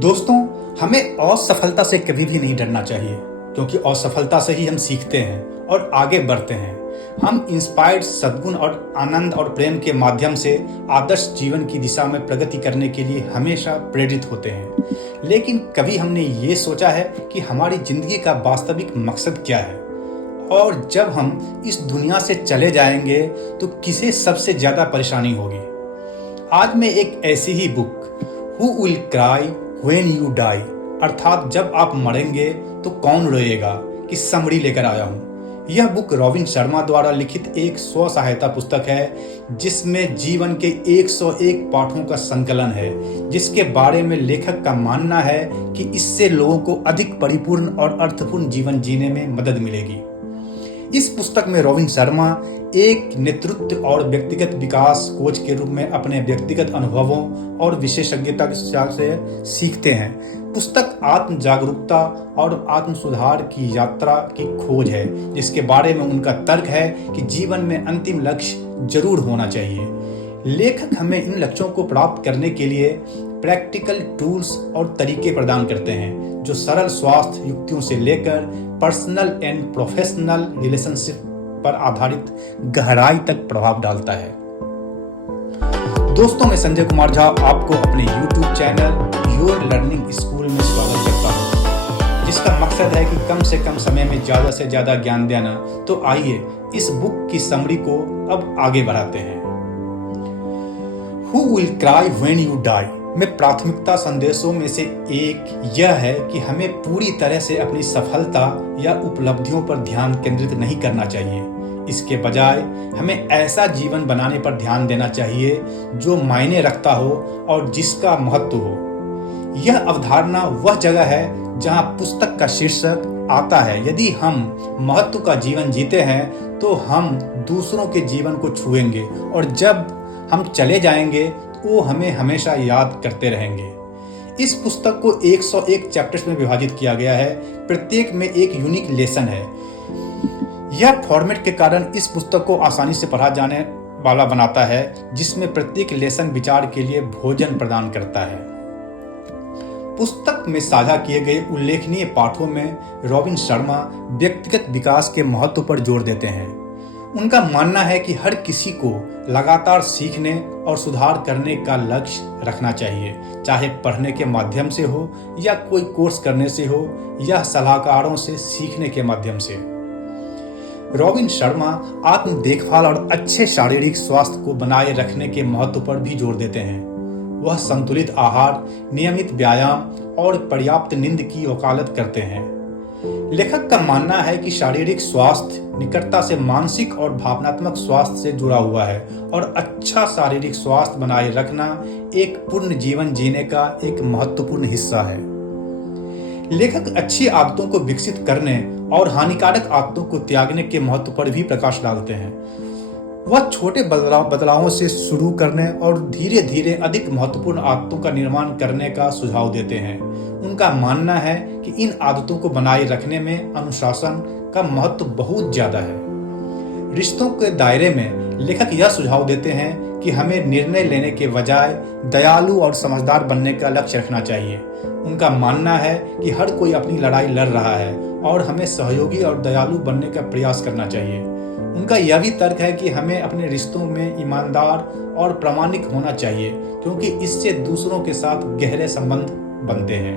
दोस्तों, हमें असफलता से कभी भी नहीं डरना चाहिए, क्योंकि असफलता से ही हम सीखते हैं और आगे बढ़ते हैं। हम इंस्पायर्ड सद्गुण और आनंद और प्रेम के माध्यम से आदर्श जीवन की दिशा में प्रगति करने के लिए हमेशा प्रेरित होते हैं। लेकिन कभी हमने ये सोचा है कि हमारी जिंदगी का वास्तविक मकसद क्या है, और जब हम इस दुनिया से चले जाएंगे तो किसे सबसे ज्यादा परेशानी होगी। आज मैं एक ऐसी ही book, who will cry when you die, अर्थात जब आप मरेंगे तो कौन रोएगा, की समरी लेकर आया हूँ। यह बुक रॉबिन शर्मा द्वारा लिखित एक स्व सहायता पुस्तक है, जिसमें जीवन के 101 पाठों का संकलन है, जिसके बारे में लेखक का मानना है कि इससे लोगों को अधिक परिपूर्ण और अर्थपूर्ण जीवन जीने में मदद मिलेगी। इस पुस्तक में रॉबिन शर्मा एक नेतृत्व और व्यक्तिगत विकास कोच के रूप में अपने व्यक्तिगत अनुभवों और विशेषज्ञता से सीखते हैं। पुस्तक आत्म जागरूकता और आत्म सुधार की यात्रा की खोज है, जिसके बारे में उनका तर्क है कि जीवन में अंतिम लक्ष्य जरूर होना चाहिए। लेखक हमें इन लक्ष्यों को प्राप्त करने के लिए प्रैक्टिकल टूल्स और तरीके प्रदान करते हैं, जो सरल स्वास्थ्य युक्तियों से लेकर पर्सनल एंड प्रोफेशनल रिलेशनशिप पर आधारित गहराई तक प्रभाव डालता है। दोस्तों, मैं संजय कुमार झा आपको अपने YouTube channel your learning school में स्वागत करता हूँ, जिसका मकसद है कि कम से कम समय में ज़्यादा से ज़्यादा ज्ञान देना। तो आइए इस बुक की समरी को अब आगे बढ़ाते हैं। Who will cry when you die में प्राथमिकता संदेशों में से एक यह है कि हमें पूरी तरह से अपनी सफलता या उपलब्धियों पर ध्यान केंद्रित नहीं करना चाहिए। इसके बजाय हमें ऐसा जीवन बनाने पर ध्यान देना चाहिए जो मायने रखता हो और जिसका महत्व हो। यह अवधारणा वह जगह है जहां पुस्तक का शीर्षक आता है, यदि हम महत्व का जीवन जीते हैं तो हम दूसरों के जीवन को छुएंगे, और जब हम चले जाएंगे वो हमें हमेशा याद करते रहेंगे। इस पुस्तक को 101 चैप्टर्स में विभाजित किया गया है, प्रत्येक में एक यूनिक लेसन है। यह फॉर्मेट के कारण इस पुस्तक को आसानी से पढ़ा जाने वाला बनाता है, जिसमें प्रत्येक लेसन विचार के लिए भोजन प्रदान करता है। पुस्तक में साझा किए गए उल्लेखनीय पाठों में रॉबिन शर्मा व्यक्तिगत विकास के महत्व पर जोर देते हैं। उनका मानना है कि हर किसी को लगातार सीखने और सुधार करने का लक्ष्य रखना चाहिए, चाहे पढ़ने के माध्यम से हो या कोई कोर्स करने से हो या सलाहकारों से सीखने के माध्यम से। रॉबिन शर्मा आत्म देखभाल और अच्छे शारीरिक स्वास्थ्य को बनाए रखने के महत्व पर भी जोर देते हैं। वह संतुलित आहार, नियमित व्यायाम और पर्याप्त नींद की वकालत करते हैं। लेखक का मानना है कि शारीरिक स्वास्थ्य निकटता से मानसिक और भावनात्मक स्वास्थ्य से जुड़ा हुआ है, और अच्छा शारीरिक स्वास्थ्य बनाए रखना एक पूर्ण जीवन जीने का एक महत्वपूर्ण हिस्सा है। लेखक अच्छी आदतों को विकसित करने और हानिकारक आदतों को त्यागने के महत्व पर भी प्रकाश डालते हैं। वह छोटे बदलावों से शुरू करने और धीरे धीरे अधिक महत्वपूर्ण आदतों का निर्माण करने का सुझाव देते हैं। उनका मानना है कि इन आदतों को बनाए रखने में अनुशासन का महत्व बहुत ज्यादा है। रिश्तों के दायरे में लेखक यह सुझाव देते हैं कि हमें निर्णय लेने के बजाय दयालु और समझदार बनने का लक्ष्य रखना चाहिए। उनका मानना है कि हर कोई अपनी लड़ाई लड़ रहा है और हमें सहयोगी और दयालु बनने का प्रयास करना चाहिए। उनका यह भी तर्क है कि हमें अपने रिश्तों में ईमानदार और प्रामाणिक होना चाहिए, क्योंकि इससे दूसरों के साथ गहरे संबंध बनते हैं।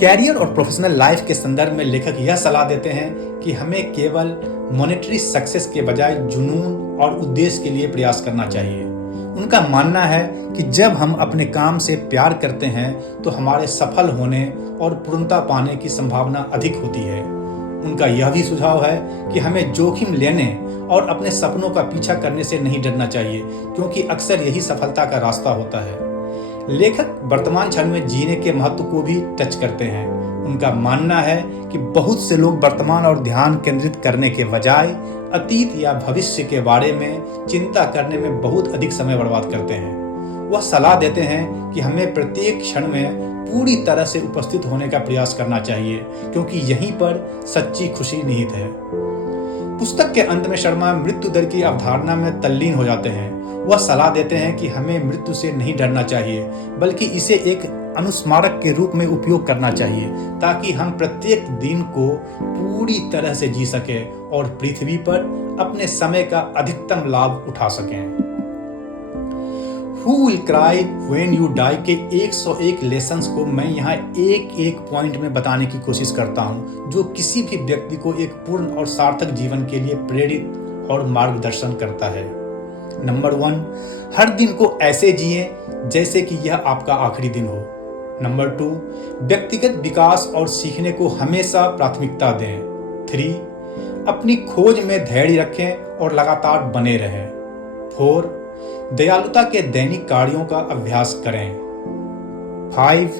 कैरियर और प्रोफेशनल लाइफ के संदर्भ में लेखक यह सलाह देते हैं कि हमें केवल मॉनेटरी सक्सेस के बजाय जुनून और उद्देश्य के लिए प्रयास करना चाहिए। उनका मानना है कि जब हम अपने काम से प्यार करते हैं तो हमारे सफल होने और पूर्णता पाने की संभावना अधिक होती है। उनका यह भी सुझाव है कि हमें जोखिम लेने और अपने सपनों का पीछा करने से नहीं डरना चाहिए, क्योंकि अक्सर यही सफलता का रास्ता होता है। लेखक वर्तमान क्षण में जीने के महत्व को भी टच करते हैं। उनका मानना है कि बहुत से लोग वर्तमान और ध्यान केंद्रित करने के बजाय अतीत या भविष्य के बारे में चिंता करने में बहुत अधिक समय बर्बाद करते हैं। वह सलाह देते हैं कि हमें प्रत्येक क्षण में पूरी तरह से उपस्थित होने का प्रयास करना चाहिए, क्योंकि यहीं पर सच्ची खुशी निहित है। पुस्तक के अंत में शर्मा मृत्यु दर की अवधारणा में तल्लीन हो जाते हैं। वह सलाह देते हैं कि हमें मृत्यु से नहीं डरना चाहिए, बल्कि इसे एक अनुस्मारक के रूप में उपयोग करना चाहिए, ताकि हम प्रत्येक दिन को पूरी तरह से जी सकें और पृथ्वी पर अपने समय का अधिकतम लाभ उठा सकें। Who will cry when you die के 101 लेसन्स को मैं यहाँ एक एक पॉइंट में बताने की कोशिश करता हूँ, जो किसी भी व्यक्ति को एक पूर्ण और सार्थक जीवन के लिए प्रेरित और मार्गदर्शन करता है। नंबर 1, हर दिन को ऐसे जिए जैसे कि यह आपका आखिरी दिन हो। नंबर 2, व्यक्तिगत विकास और सीखने को हमेशा प्राथमिकता दें। 3, अपनी खोज में धैर्य रखें और लगातार बने रहें। 4, दयालुता के दैनिक कार्यों का अभ्यास करें। 5,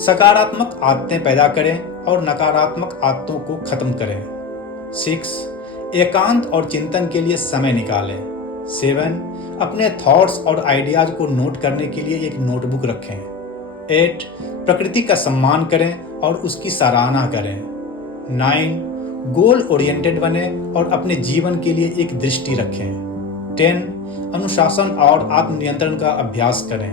सकारात्मक आदतें पैदा करें और नकारात्मक आदतों को खत्म करें। 6, एकांत और चिंतन के लिए समय निकालें। 7, अपने थॉट्स और आइडियाज को नोट करने के लिए एक नोटबुक रखें। 8, प्रकृति का सम्मान करें और उसकी सराहना करें। 9, गोल ओरिएंटेड बने और अपने जीवन के लिए एक दृष्टि रखें। 10, अनुशासन और आत्मनियंत्रण का अभ्यास करें।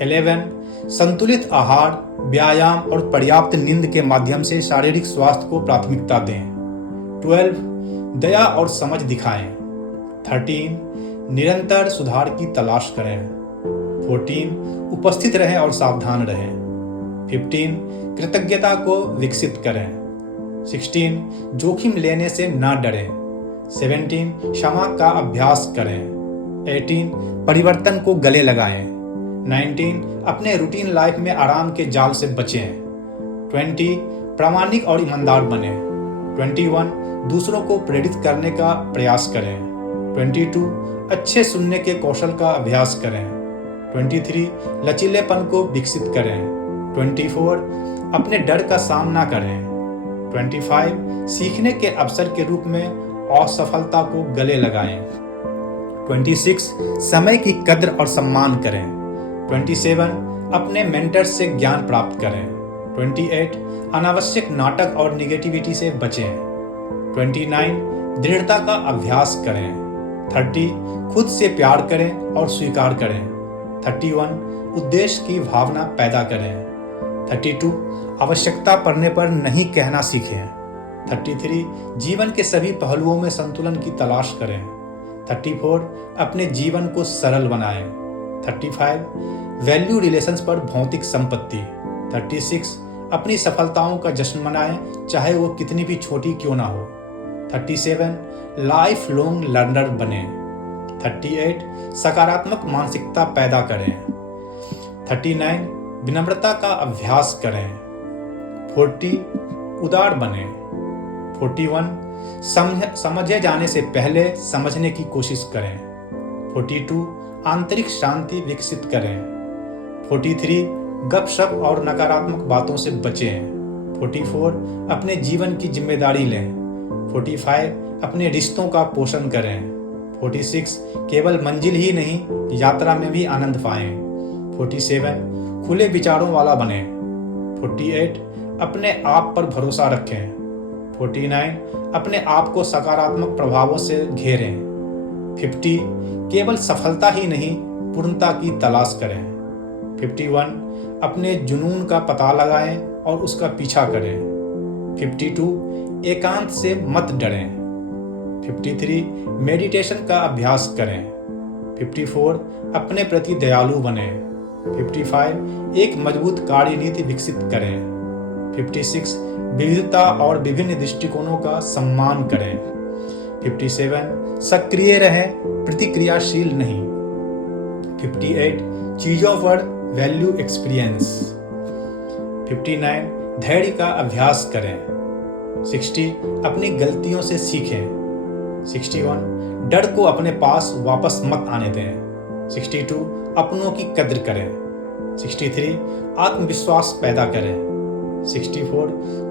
11, संतुलित आहार, व्यायाम और पर्याप्त नींद के माध्यम से शारीरिक स्वास्थ्य को प्राथमिकता दें। 12, दया और समझ दिखाएं। 13, निरंतर सुधार की तलाश करें। 14, उपस्थित रहें और सावधान रहें। 15, कृतज्ञता को विकसित करें। 16, जोखिम लेने से न डरें। 17, क्षमा का अभ्यास करें। 18, परिवर्तन को गले लगाएं। 19, अपने रूटीन लाइफ में आराम के जाल से बचें। 20, प्रामाणिक और ईमानदार बने। 21, दूसरों को प्रेरित करने का प्रयास करें। 22, अच्छे सुनने के कौशल का अभ्यास करें। 23, लचीलेपन को विकसित करें। 24, अपने डर का सामना करें। 25, सीखने के अवसर के रूप में असफलता को गले लगाएं। 26, समय की कद्र और सम्मान करें। 27, अपने मेंटर से ज्ञान प्राप्त करें। 28, अनावश्यक नाटक और निगेटिविटी से बचें। 29, दृढ़ता का अभ्यास करें। 30, खुद से प्यार करें और स्वीकार करें। 31, उद्देश्य की भावना पैदा करें। 32, आवश्यकता पड़ने पर नहीं कहना सीखें। 33, जीवन के सभी पहलुओं में संतुलन की तलाश करें। 34, अपने जीवन को सरल बनाएं। 35, वैल्यू रिलेशंस पर भौतिक संपत्ति। 36, अपनी सफलताओं का जश्न मनाएं, चाहे वो कितनी भी छोटी क्यों ना हो। 37, लाइफ लॉन्ग लर्नर बने। 38, सकारात्मक मानसिकता पैदा करें। 39, विनम्रता का अभ्यास करें। 40, उदार बने। 41, समझे जाने से पहले समझने की कोशिश करें। 42, आंतरिक शांति विकसित करें। 43, गपशप और नकारात्मक बातों से बचें। 44, अपने जीवन की जिम्मेदारी लें। 45, अपने रिश्तों का पोषण करें। 46, केवल मंजिल ही नहीं, यात्रा में भी आनंद पाएं। 47, खुले विचारों वाला बने। 48, अपने आप पर भरोसा रखें। 49, अपने आप को सकारात्मक प्रभावों से घेरें। 50, केवल सफलता ही नहीं, पूर्णता की तलाश करें। 51, अपने जुनून का पता लगाएं और उसका पीछा करें। 52, एकांत से मत डरें। 53, मेडिटेशन का अभ्यास करें। 54, अपने प्रति दयालु बने। 55, एक मजबूत कार्यनीति विकसित करें। 56, विविधता और विभिन्न दृष्टिकोणों का सम्मान करें। 57, सक्रिय रहें, प्रतिक्रियाशील नहीं। 58, चीजों पर वैल्यू एक्सपीरियंस। 59, धैर्य का अभ्यास करें। 60, अपनी गलतियों से सीखें। 61, डर को अपने पास वापस मत आने दें। 62, अपनों की कद्र करें। 63, आत्मविश्वास पैदा करें। 64,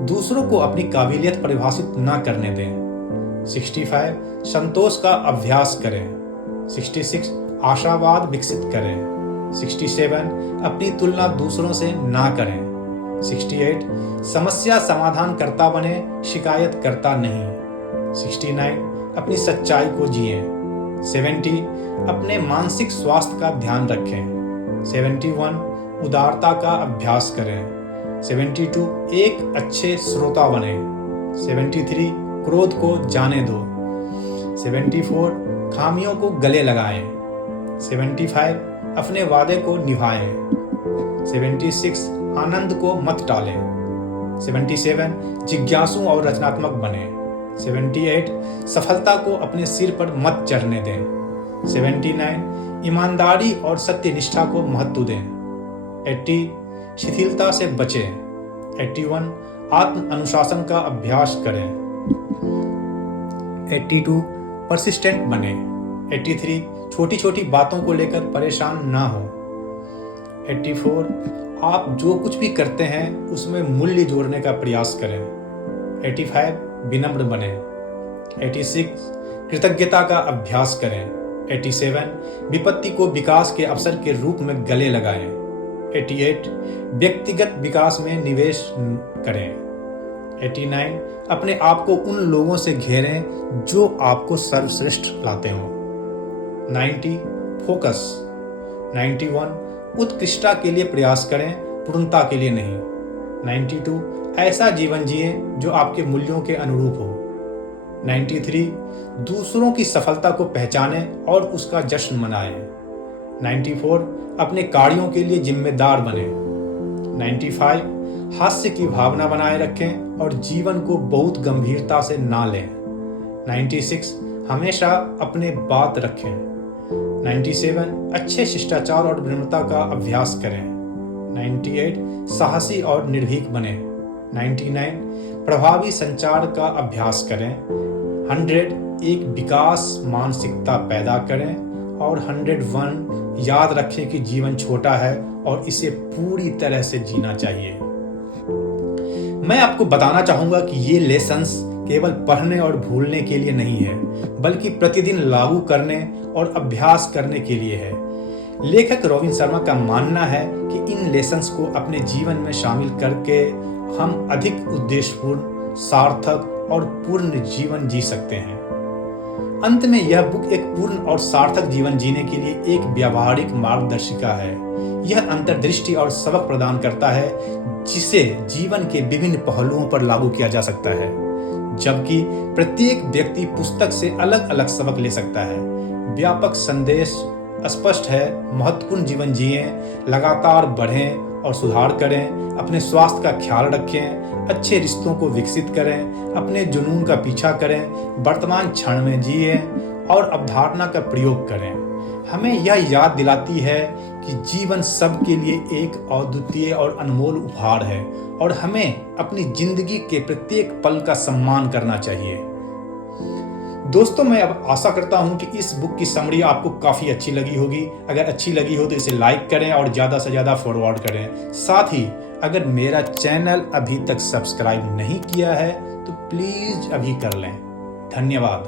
दूसरों को अपनी काबिलियत परिभाषित न करने दें। 65, संतोष का अभ्यास करें। 66, आशावाद विकसित करें। 67, अपनी तुलना दूसरों से ना करें। 68, समस्या समाधान करता बने, शिकायत करता नहीं। 69, अपनी सच्चाई को जिए। 70 अपने मानसिक स्वास्थ्य का ध्यान रखें। 71 उदारता का अभ्यास करें। 72 एक अच्छे श्रोता बने। 73 क्रोध को जाने दो। 74 खामियों को गले लगाएं। 75 अपने वादे को निभाएं। 76 आनंद को मत टालें। 77 जिज्ञासु और रचनात्मक बने। 78 सफलता को अपने सिर पर मत चढ़ने दें। 79 ईमानदारी और सत्यनिष्ठा को महत्व दें। 80 शिथिलता से बचें। 81 आत्म अनुशासन का अभ्यास करें। 82 परसिस्टेंट बने। 83 छोटी छोटी बातों को लेकर परेशान ना हो। 84 आप जो कुछ भी करते हैं उसमें मूल्य जोड़ने का प्रयास करें। 85 विनम्र बने। 86 कृतज्ञता का अभ्यास करें। 87 विपत्ति को विकास के अवसर के रूप में गले लगाएं। 88 व्यक्तिगत विकास में निवेश करें। 89 अपने आप को उन लोगों से घेरें जो आपको सर्वश्रेष्ठ लाते हो। 90 फोकस। 91 उत्कृष्टता के लिए प्रयास करें, पूर्णता के लिए नहीं। 92 ऐसा जीवन जिए जो आपके मूल्यों के अनुरूप हो। 93 दूसरों की सफलता को पहचानें और उसका जश्न मनाएं। 94 अपने कार्यों के लिए जिम्मेदार बने। 95 हास्य की भावना बनाए रखें और जीवन को बहुत गंभीरता से ना लें। 96 हमेशा अपने बात रखें। 97 अच्छे शिष्टाचार और विनम्रता का अभ्यास करें। 98 साहसी और निर्भीक बने। 99 प्रभावी संचार का अभ्यास करें। 100 एक विकास मानसिकता पैदा करें और 101 याद रखें कि जीवन छोटा है और इसे पूरी तरह से जीना चाहिए। मैं आपको बताना चाहूंगा कि ये लेसन्स केवल पढ़ने और भूलने के लिए नहीं है, बल्कि प्रतिदिन लागू करने और अभ्यास करने के लिए है। लेखक रॉबिन शर्मा का मानना है कि इन लेसन्स को अपने जीवन में शामिल करके हम अधिक उद्देश्यपूर्ण, सार्थक और पूर्ण जीवन जी सकते हैं। अंत में यह बुक एक पूर्ण और सार्थक जीवन जीने के लिए एक व्यावहारिक मार्गदर्शिका है। यह अंतर्दृष्टि और सबक प्रदान करता है जिसे जीवन के विभिन्न पहलुओं पर लागू किया जा सकता है, जबकि प्रत्येक व्यक्ति पुस्तक से अलग अलग सबक ले सकता है। व्यापक संदेश स्पष्ट है, महत्वपूर्ण जीवन जिएं, लगातार बढ़ें और सुधार करें, अपने स्वास्थ्य का ख्याल रखें, अच्छे रिश्तों को विकसित करें, अपने जुनून का पीछा करें, वर्तमान क्षण में जिएं और अवधारणा का प्रयोग करें। हमें यह याद दिलाती है कि जीवन सबके लिए एक अद्वितीय और अनमोल उपहार है और हमें अपनी जिंदगी के प्रत्येक पल का सम्मान करना चाहिए। दोस्तों, मैं अब आशा करता हूं कि इस बुक की समरी आपको काफ़ी अच्छी लगी होगी। अगर अच्छी लगी हो तो इसे लाइक करें और ज़्यादा से ज़्यादा फॉरवर्ड करें। साथ ही अगर मेरा चैनल अभी तक सब्सक्राइब नहीं किया है तो प्लीज़ अभी कर लें। धन्यवाद।